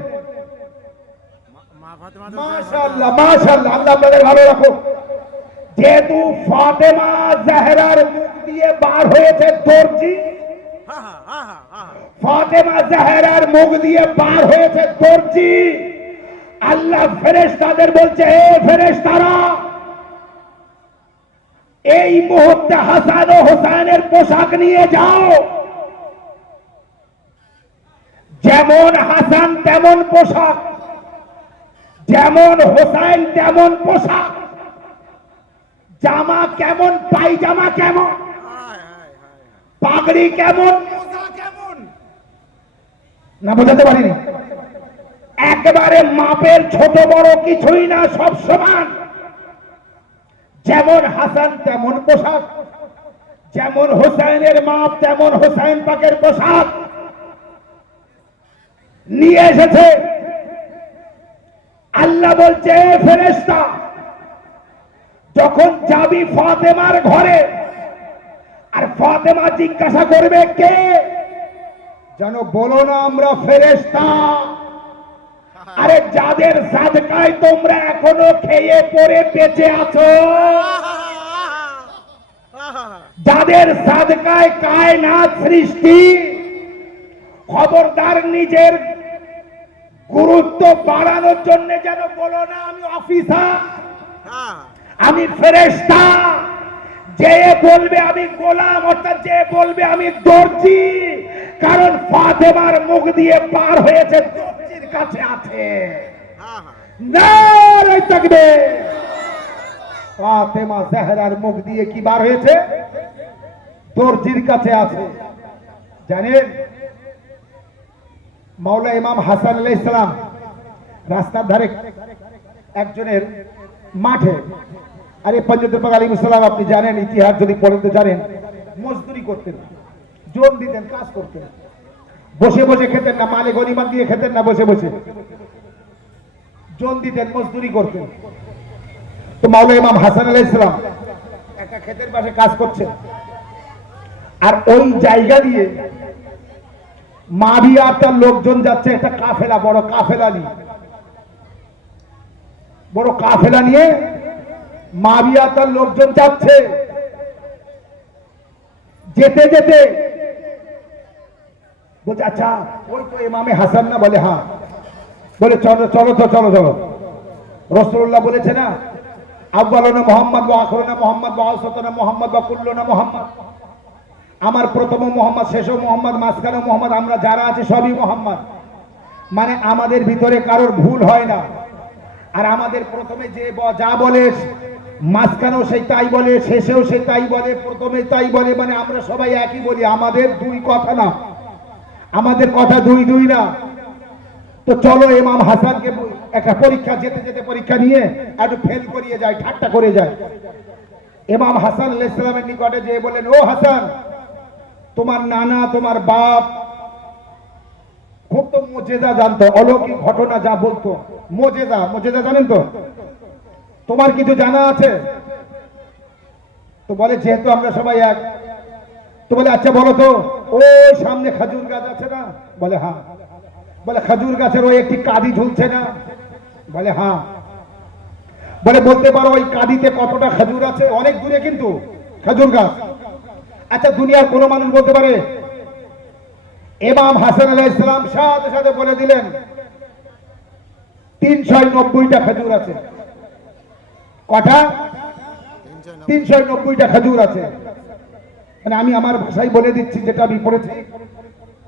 মাশাআল্লাহ মাশাআল্লাহ, আল্লাহ আপনাদের ভালো রাখুন। যেহেতু ফাতেমা জাহরার মুখ দিয়ে বার হয়েছে দর্জি, ফাতেমা জাহরার মুখ দিয়ে বার হয়েছে দর্জি, আল্লাহ ফেরেশতাদের বলছে হে ফেরেশতারা, এই মুহূর্তে হাসান ও হোসেনের পোশাক নিয়ে যাও। যেমন হাসান তেমন পোশাক, যেমন হোসেন তেমন পোশাক, জামা কেমন, পায়জামা কেমন, পাগড়ি কেমন, মোজা কেমন, না বোঝাতে পারিনি? একেবারে মাপের ছোট বড় কিছুই না, সব সমান। যেমন হাসান তেমন পোশাক, যেমন হোসেনের মাপ তেমন হোসেন পাকের পোশাক নিয়ে এসেছে। আল্লাহ বলছে ফেরেশতা, যখন যাবি ফাতেমার ঘরে, আর ফাতেমা জিজ্ঞাসা করবে কে, যেন বলো না আমরা ফেরেশতা। আরে যাদের সাদকায় তোমরা এখনো খেয়ে পরে বেঁচে আছো, যাদের সাদকায় কায়নাত সৃষ্টি, খবরদার নিজের গুরুত্ব বাড়ানোর জন্য যেন বলো না আমি অফিসার, আমি ফেরেশতা। যে বলবে আমি গোলাম, অর্থাৎ যে বলবে আমি দর্জি, কারণ ফাতেমার মুখ দিয়ে পার হয়েছে দর্জির কাছে আছে। নারে তাকবীর। ফাতেমা জাহরার মুখ দিয়ে কি বার হয়েছে? দর্জির কাছে আছে। জানেন মাওলা ইমাম হাসান আলাইহিস সালাম রাস্তার ধারে একজনের মাঠে, আরে পঞ্চদীপ আলাইহিস সালাম আপনি জানেন, ইতিহাস যদি পড়েন তো জানেন, মজদুরি করতেন, জোন দিতেন, কাজ করতেন, বসে বসে খেতেন না, মালে গনিমত দিয়ে খেতেন না, বসে বসে জোন দিতেন, মজদুরি করতেন। তো মাওলা ইমাম হাসান আলাইহিস সালাম একটা ক্ষেতের পাশে কাজ করছেন, আর ওই জায়গা দিয়ে মাবিয়া তার লোকজন যাচ্ছে, একটা কাফেলা, বড় কাফেলা নিয়ে, বড় কাফেলা নিয়ে মাবিয়া তার লোকজন যাচ্ছে। যেতে যেতে বলছে আচ্ছা ওই তো ইমামে হাসান না? বলে হ্যাঁ। বলে চলো চলো তো, চলো চলো। রাসূলুল্লাহ বলেছে না, আউয়ালুনা মুহাম্মদ ওয়া আখিরুনা মুহাম্মদ ওয়া আওসাতুনা মুহাম্মদ ওয়া কুল্লুনা মুহাম্মদ। আমার প্রথম মুহাম্মদ, শেষও মুহাম্মদ, মাঝখানে মুহাম্মদ, আমরা যারা আছি সবই মুহাম্মদ। মানে আমাদের ভিতরে কারোর ভুল হয় না। আর আমাদের প্রথমে যে যা বলে, মাঝখানেও সেই তাই বলে, শেষেও সে তাই বলে, প্রথমে তাই বলে, মানে আমরা সবাই একই বলি। আমাদের দুই কথা না, আমাদের কথা দুই দুই না। তো চলো ইমাম হাসানকে একটা পরীক্ষা, যেতে যেতে পরীক্ষা নিয়ে একটু ফেল করিয়ে যায়, ঠাট্টা করে যায়। ইমাম হাসান আলাইহিস সালামের নিকটে যেয়ে বলেন, ও হাসান, তোমার নানা, তোমার বাপ খুব তো মুজিজা জানতো, অলৌকিক ঘটনা যা বলতো, মুজিজা, মুজিজা জানেন তো? তোমার কিছু জানা আছে? তো বলে যেহেতু আমরা সবাই এক, তো বলে আচ্ছা বলো তো, ওই সামনে খেজুর গাছ আছে না? বলে হ্যাঁ। বলে খেজুর গাছের ওই একটি কাঁদি ঝুলছে না? বলে হ্যাঁ। বলে বলতে পারো ওই কাঁদিতে কতটা খেজুর আছে? অনেক দূরে কিন্তু খেজুর গাছ। আচ্ছা দুনিয়ার কোন মানুষ বলতে পারে? ইমাম হাসান আলাইহিস সালাম সাথে সাথে বলে দিলেন 390টা খেজুর আছে। কটা? 390 390টা খেজুর আছে। মানে আমি আমার ভাষায় বলে দিচ্ছি, যেটা আমি পড়েছি,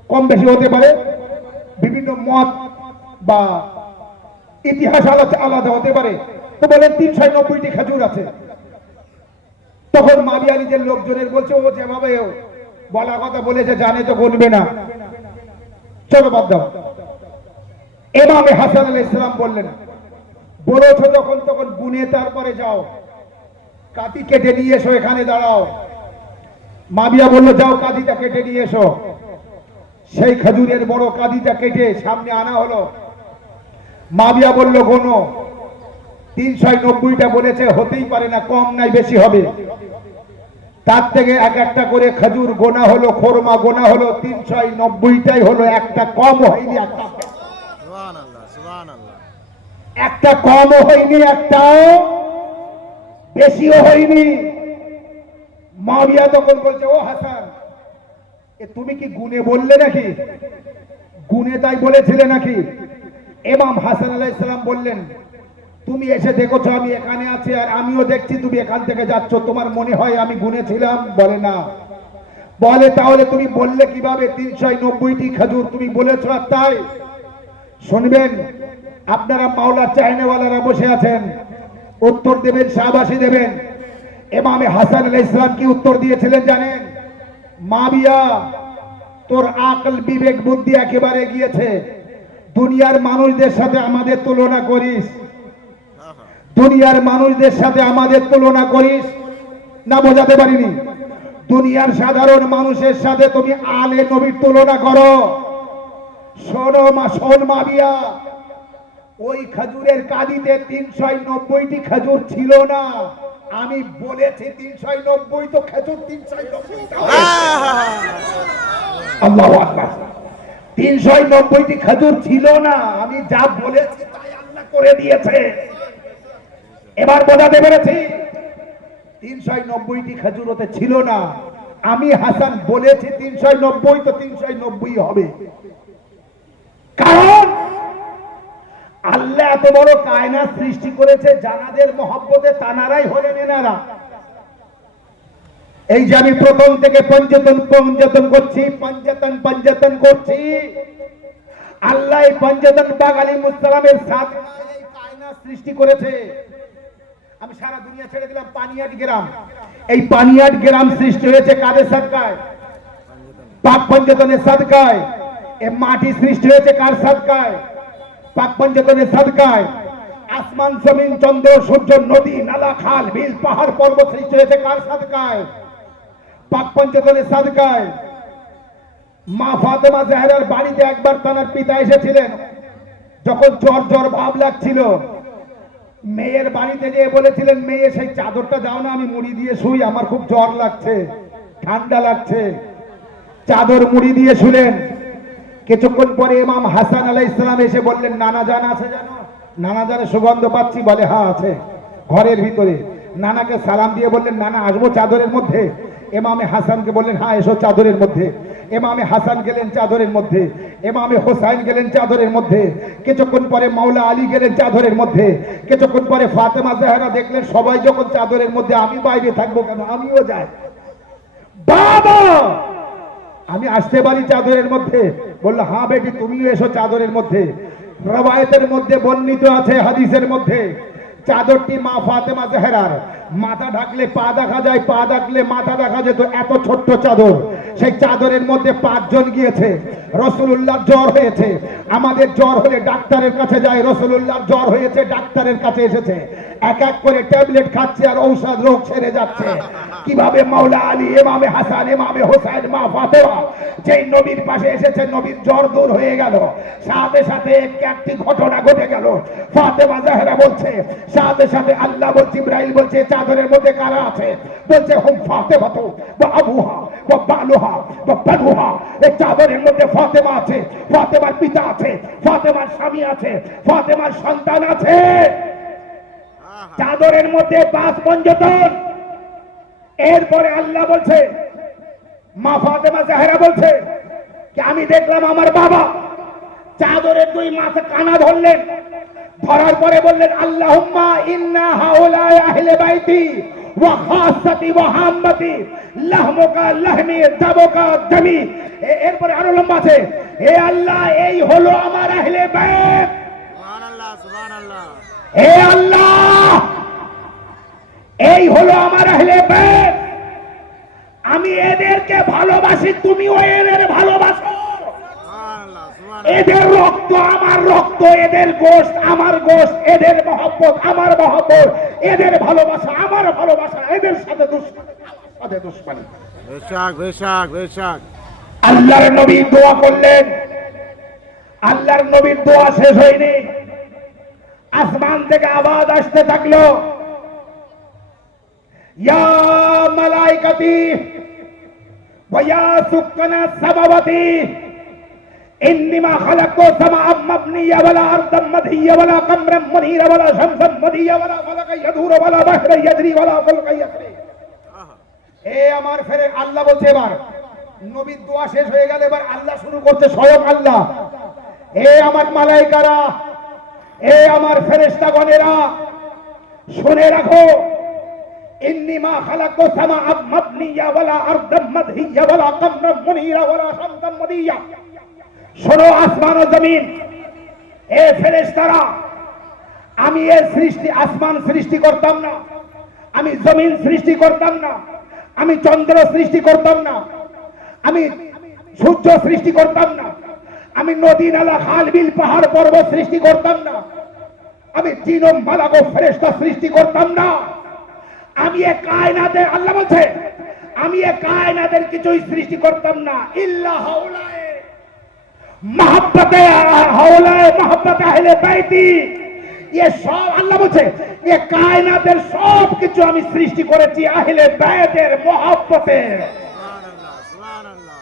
কম বেশি হতে পারে, বিভিন্ন মত বা ইতিহাস আলাদা আলাদা হতে পারে। তো বলেন 390টি খেজুর আছে। তখন মাবিয়া নিজের লোকজনের বলছে, ও যেভাবে বলা কথা বলেছে জানে তো গুনবে না, চলো বাদ দাও। ইমামে হাসান আলাইহিস সালাম বললেন, বলেছো যখন তখন গুনে তারপরে যাও, কাঠি কেটে নিয়ে এসো, এখানে দাঁড়াও। মাবিয়া বললো, যাও কাঠিটা কেটে নিয়ে এসো। সেই খেজুরের বড় কাঠিটা কেটে সামনে আনা হলো। মাবিয়া বলল, গোনো। 390টা বলেছে, হতেই পারে না, কম নাই বেশি হবে। তার থেকে এক একটা করে খেজুর গোনা হলো, খোরমা গোনা হলো, 390টাই হলো, একটা কম হয়নি, সুবহানাল্লাহ সুবহানাল্লাহ। একটা কমও হয়নি, একটাও বেশিও হয়নি। মাবিয়া তখন বলছে, ও হাসান, তুমি কি গুনে বললে নাকি? গুনে তাই বলেছিলে নাকি? ইমাম হাসান আলাইহিস সালাম বললেন, তুমি এসে দেখেছো আমি এখানে আছি, আর আমিও দেখছি তুমি এখান থেকে যাচ্ছ, তোমার মনে হয় আমি গুনেছিলাম? বলে না। বলে, তাহলে তুমি বললে কিভাবে 390টি খেজুর তুমি বলেছো? আর তাই শুনবেন, আপনারা মাওলা চাইনেওয়ালারা বসে আছেন, উত্তর দেবেন, শাহবাসী দেবেন। ইমামে হাসান আলাইহিস সালাম কি উত্তর দিয়েছিলেন জানেন? মাবিয়া, তোর আকল বিবেক বুদ্ধি একেবারে গিয়েছে। দুনিয়ার মানুষদের সাথে আমাদের তুলনা করিস, দুনিয়ার মানুষদের সাথে আমাদের তুলনা করিস না, বোঝাতে পারিনি? দুনিয়ার সাধারণ মানুষের সাথে তুমি আলে নবীর তুলনা করো। শোনো শোন মাবিয়া, ওই খেজুরের কাঁদিতে 390টি খেজুর ছিল না। আমি বলেছি 390, তো খেজুর 390। আল্লাহু আকবার। 390টি খেজুর ছিল না, আমি যা বলেছি তাই আল্লাহ করে দিয়েছে। এবার বোঝাতে পেরেছি? 390টি খেজুর ওতে ছিল না, আমি হাসান বলেছি 390, তো 390 হবে। কারণ আল্লাহ এত বড় কায়নাত সৃষ্টি করেছে, জানাদের মহব্বতে তানারাই হলেন এনারা। এই যে আমি প্রথম থেকে পঞ্জতন করছি, পঞ্জতন করছি, আল্লাহ পঞ্জতন বাগ আলাইহিস সালামের সাথে এই কায়নাত সৃষ্টি করেছে। আমি সারা দুনিয়া ছেড়ে দিলাম, পানিয়াট গ্রাম। এই পানিয়াট গ্রাম সৃষ্টি হয়েছে কাদের সাদকায়? পাক পঞ্জতনের সাদকায়। এই মাটি সৃষ্টি হয়েছে কার সাদকায়? পাক পঞ্জতনের সাদকায়। আসমান জমিন চন্দ্র সূর্য নদী নালা খাল বিল পাহাড় পর্বত সৃষ্টি হয়েছে কার সাদকায়? পাক পঞ্জতনের সাদকায়। মা ফাতেমা জাহরার বাড়িতে একবার তার পিতা এসেছিলেন, যখন জ্বর জ্বর ভাব লাগছিল, মেয়ের বাড়িতে যেয়ে বলেছিলেন, মেয়ে সেই চাদরটা দাও না, আমি মুড়ি দিয়ে শুই, আমার খুব জ্বর লাগছে, ঠান্ডা লাগছে। চাদর মুড়ি দিয়ে শুলেন। কিছুক্ষণ পরে ইমাম হাসান আলাইহিস সালাম এসে বললেন, নানা জান আছে জানো? নানা জানের সুগন্ধ পাচ্ছি। বলে, হ্যাঁ আছে ঘরের ভিতরে। নানাকে সালাম দিয়ে বললেন, নানা আসবো চাদরের মধ্যে? ইমামে হাসানকে বললেন, হ্যাঁ এসো চাদরের মধ্যে। ইমামে হাসান গেলেন চাদরের মধ্যে, ইমামে হোসাইন গেলেন চাদরের মধ্যে। কিছুক্ষণ পরে মাওলা আলী গেলেন চাদরের মধ্যে। কিছুক্ষণ পরে ফাতেমা জাহরা দেখলেন সবাই যখন চাদরের মধ্যে, আমি বাইরে থাকবো কেন, আমিও যাই। বাবা, আমি আসতে পারি চাদরের মধ্যে? বললো, হ্যাঁ বেটি তুমিও এসো চাদরের মধ্যে। রওয়ায়াতের মধ্যে বর্ণিত আছে, হাদিসের মধ্যে, চাদরটি মা ফাতেমা জাহরার, মাথা ঢাকলে পা দেখা যায়, পা ঢাকলে মাথা দেখা যেত, এত ছোট্ট চাদর। সেই চাদরের মধ্যে 5 জন গিয়েছে। রাসূলুল্লাহর জ্বর হয়েছে, আমাদের জ্বর হলে ডাক্তারের কাছে যায়, রাসূলুল্লাহর জ্বর হয়েছে ডাক্তারের কাছে এসেছে, এক এক করে ট্যাবলেট খাচ্ছে আর ঔষধ রোগ সেরে যাচ্ছে। কিভাবে মাওলা আলী, ইমামে হাসান, ইমামে হোসেন, মা ফাতেমা যেই নবীর পাশে এসেছে, নবীর জ্বর দূর হয়ে গেল। সাথে সাথে একটি ঘটনা ঘটে গেল। ফাতেমা জাহরা বলছে, সাথে সাথে আল্লাহ বলছে, ইব্রাহিম বলছে, চাদরের মধ্যে কারা আছে? বলছে, হুম ফাতেমা তো আবুহা বা বালুহা বা বানুহা। এই চাদরের মধ্যে ফাতেমা আছে, ফাতেমার পিতা আছে, ফাতেমার স্বামী আছে, ফাতেমার সন্তান আছে। চাদরের মধ্যে 5 পঞ্জতন। এরপরে আল্লাহ বলছে, মা ফাতেমা জাহরা বলছে কি, আমি দেখলাম আমার বাবা চাদরের 2 মাথা কানা ধরলেন, ধরার পরে বললেন আল্লাহুম্মা ইন্না হাউলাই আহলে বাইতি ওয়া খাসাতি ওয়া হাম্মতি লাহমুকা লাহমি দাবুকা দামি। এরপরে আরো লম্বা আছে, হে আল্লাহ এই হলো আমার আহলে বাইত, সুবহানাল্লাহ সুবহানাল্লাহ। হে আল্লাহ এই হলো আমার আহলে বাইত, আমি এদেরকে ভালোবাসি, তুমিও এদের ভালোবাসো। সুবহানাল্লাহ সুবহানাল্লাহ। এদের রক্ত আমার রক্ত, এদের গোশত আমার গোশত, এদের মহব্বত আমার মহব্বত, এদের ভালোবাসা আমার ভালোবাসা, এদের সাথে দুশমনি আমার সাথে দুশমনি। বেশাক বেশাক বেশাক। আল্লাহর নবী দোয়া করলেন, আল্লাহর নবীর দোয়া শেষ হয়নি, আসমান থেকে আওয়াজ আসতে থাকলো, ইয়া মালাইকাতি ওয়া ইয়া সুকানা সামাওয়াতি ইন্নিমা খালাকতু সামাআ মাবনিয়া ওয়ালা আরদাম মাদহিয়া ওয়ালা কামরাম মুনীরা ওয়ালা শামসাম মাদিয়া ওয়ালা ফালাকা ইয়াদুরু ওয়ালা বাহরা ইয়াজরি ওয়ালা ফুলকা ইয়াসরি। এ আমার ফেরে আল্লাহ বলছে, এবার নবীর দোয়া শেষ হয়ে গেল, এবার আল্লাহ শুরু করছে, স্বয়ং আল্লাহ, এ আমার মালাইকারা, এ আমার ফেরেশতাগণেরা, শুনে রাখো, ইন্নিমা খালাকতু সামাআ মাবনিয়া ওয়ালা আরদাম মাদহিয়া ওয়ালা কামরাম মুনীরা ওয়ালা শামসাম মাদিয়া। শোনো আসমান ও জমিন, এ ফেরেশতারা, আমি এর সৃষ্টি, আসমান সৃষ্টি করতাম না, আমি জমিন সৃষ্টি করতাম না, আমি চন্দ্র সৃষ্টি করতাম না, আমি সূর্য সৃষ্টি করতাম না, আমি নদী নালা খাল বিল পাহাড় পর্বত সৃষ্টি করতাম না, আমি জিন ও মালাক ও ফেরেশতা সৃষ্টি করতাম না, আমি এ কায়নাতের, আল্লাহ বলছে আমি এ কায়নাতের কিছুই সৃষ্টি করতাম না, ইল্লা হাউলায়ে মহব্বতে হাওলায়ে মহব্বতে আহলে বাইতি, ये সব আল্লাহ বলছে এ কায়নাতের সব কিছু আমি সৃষ্টি করেছি আহলে বাইতের মহব্বতে। সুবহানাল্লাহ সুবহানাল্লাহ।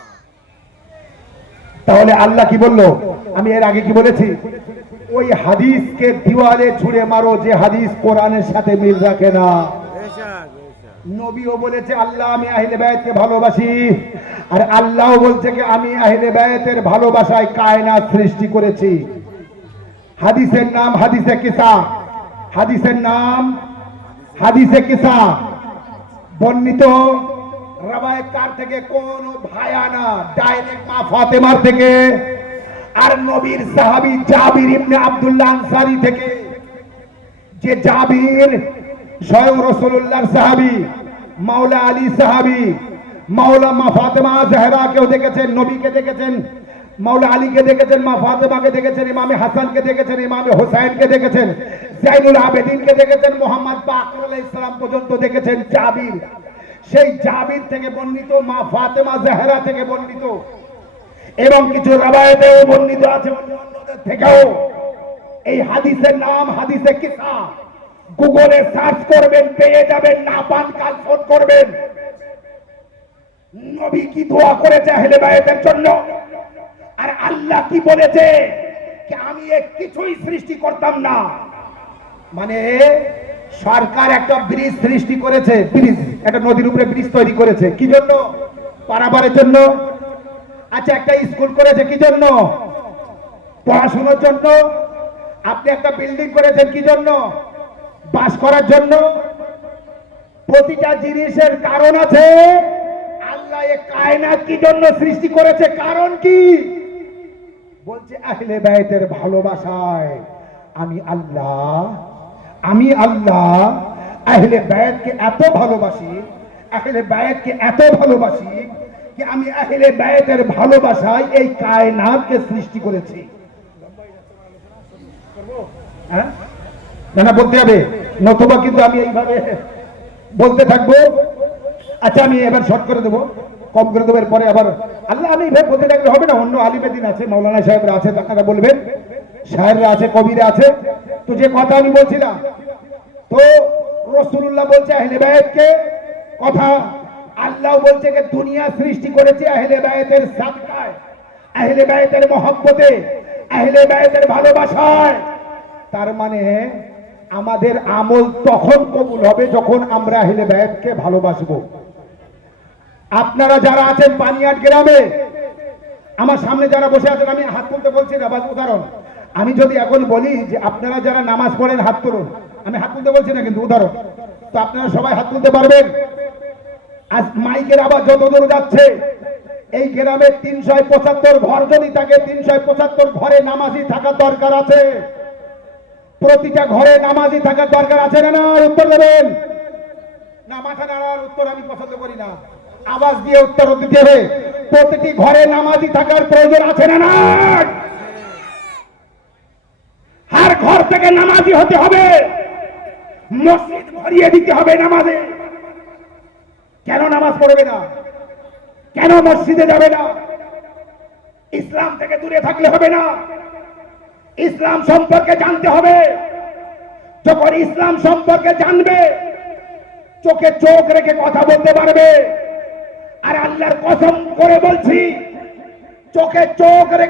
তাহলে আল্লাহ কি বললো, আমি এর আগে কি বলেছি, ওই হাদিসকে দিওয়ালে ছুঁড়ে মারো যে হাদিস কোরআনের সাথে মিল রাখে না। বেশাক বেশাক। নবীও বলেছে আল্লাহ আমি আহলে বাইতকে ভালোবাসি, আর আল্লাহও বলছে কি আমি আহলে বাইতের ভালোবাসায় কায়নাত সৃষ্টি করেছি। হাদিসের নাম হাদিসে কিসা, হাদিসের নাম হাদিসে কিসা, বর্ণিত রাবায়েত কার থেকে, কোন ভায়ানা, ডাইরেক্ট মা ফাতেমার থেকে, আর নবীর সাহাবী জাবির ইবনে আব্দুল্লাহ আনসারী থেকে, যে জাবির স্বয়ং রাসূলুল্লাহর সাহাবী, মাওলা আলী সাহাবী, মাওলা মা ফাতেমা জাহরাকেও দেখেছেন, নবীকে দেখেছেন, মাওলা আলীকে দেখেছেন, মা ফাতেমাকে দেখেছেন, ইমামে হাসানকে দেখেছেন, ইমামে হোসাইনকে দেখেছেন, জাইনুল আবেদিনকে দেখেছেন, মুহাম্মদ বাকর আলাইহিস সালাম পর্যন্ত দেখেছেন। জাবির, সেই জাবির থেকে বর্ণিত, মা ফাতেমা জাহরা থেকে বর্ণিত, এবং কিছু রাবায়েতেও বর্ণিত আছে অন্যদের থেকেও। এই হাদিসের নাম হাদিসে কিসা, গুগলে সার্চ করবেন পেয়ে যাবেন, না পান কাল ফোন করবেন। নবী কি দোয়া করেছে আহলে বাইতের জন্য, আর আল্লাহ কি বলেছে কি আমি এ কিছুই সৃষ্টি করতাম না। মানে সরকার একটা ব্রিজ সৃষ্টি করেছে, ব্রিজ, একটা নদীর উপরে ব্রিজ তৈরি করেছে, কি জন্য? পারাপারের জন্য। আচ্ছা একটা স্কুল করেছে কি জন্য? পড়াশোনার জন্য। আপনি একটা বিল্ডিং করেছেন কি জন্য? বাস করার জন্য। প্রতিটা জিনিসের কারণ আছে। আল্লাহ এ কায়নাত কি জন্য সৃষ্টি করেছে, কারণ কি? বলছে আহলে বাইতের ভালোবাসায় আমি আল্লাহ, আমি আল্লাহ আহলে বাইতকে এত ভালোবাসি, আহলে বাইতকে এত ভালোবাসি কি আমি আহলে বাইতের ভালোবাসায় এই কায়নাতকে সৃষ্টি করেছি। হ্যাঁ না বলতে হবে, নতুবা কিন্তু আমি এইভাবে বলতে থাকবো। আচ্ছা আমি এবার শর্ট করে দেবো, কম করে দেবো, এরপরে আবার আল্লাহ আমি এইভাবে বলতে থাকলে হবে না। অন্য আলিমেদিন আছে, মাওলানা সাহেবরা আছে, তারা বলবেন, শায়েররা আছে, কবিরা আছে। তো যে কথা আমি বলছিলাম, তো রাসূলুল্লাহ বলছে আহলে বাইতকে কথা, আল্লাহ বলছে যে দুনিয়া সৃষ্টি করেছে আহলে বাইতের সাদকায়, আহলে বাইতের মহব্বতে, আহলে বাইতের ভালোবাসায়। তার মানে আমাদের আমল তখন কবুল হবে যখন আমরা আহলে বাইতকে ভালোবাসবো। আপনারা যারা আছেন পানিয়াট গ্রামে, আমার সামনে যারা বসে আছেন, আমি হাত তুলতে বলছি না, বাস উদাহরণ, আমি যদি এখন বলি যে আপনারা যারা নামাজ পড়েন হাত তুলুন, আমি হাত তুলতে বলছি না কিন্তু উদাহরণ, তো আপনারা সবাই হাত তুলতে পারবেন? আজ মাইকের আবার যতদূর যাচ্ছে, এই গ্রামে 375 ঘর যদি থাকে, 375 ঘরে নামাজি থাকার দরকার আছে। প্রতিটা ঘরে নামাজি থাকার দরকার আছে না? না, উত্তর দেবেন না। মাথা নাড়ার উত্তর আমি পছন্দ করি না, আওয়াজ দিয়ে উত্তর দিতে হবে। প্রতিটি ঘরে নামাজি থাকার প্রয়োজন আছে না? না, হার ঘর থেকে নামাজি হতে হবে, মসজিদ ভরিয়ে দিতে হবে নামাজে। কেন নামাজ পড়বে না? কেন মসজিদে যাবে না? ইসলাম থেকে দূরে থাকলে হবে না, ইসলাম সম্পর্কে জানতে হবে। যখন ইসলাম সম্পর্কে জানবে, চোখে চোখ রেখে কথা বলতে পারবে। আর আল্লাহর কসম করে বলছি, চোখে চোখ রেখে